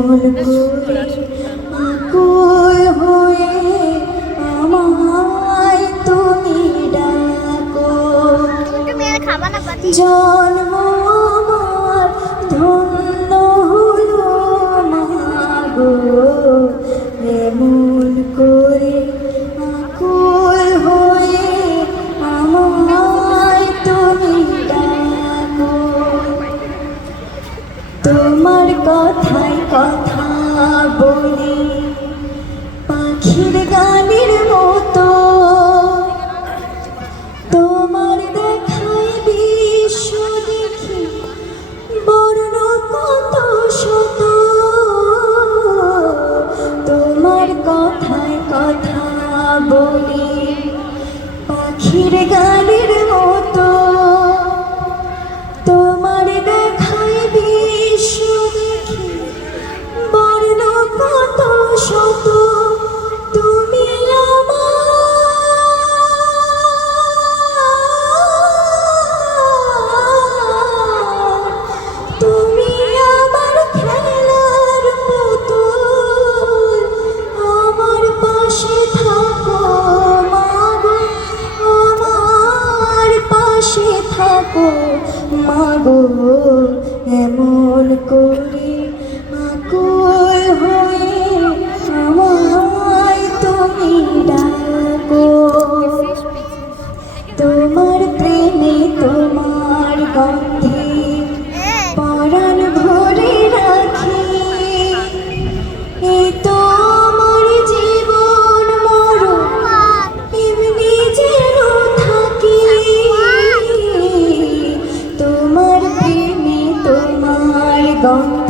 কোল করে আকুল হয়ে আমায় তুমি ডাকো। জন্ম আমার বন্ধু গো মাগো এমন করি আকুল হয়ে তুমি ডাকো? তোমার প্রেমে তোমার গন্ধে gone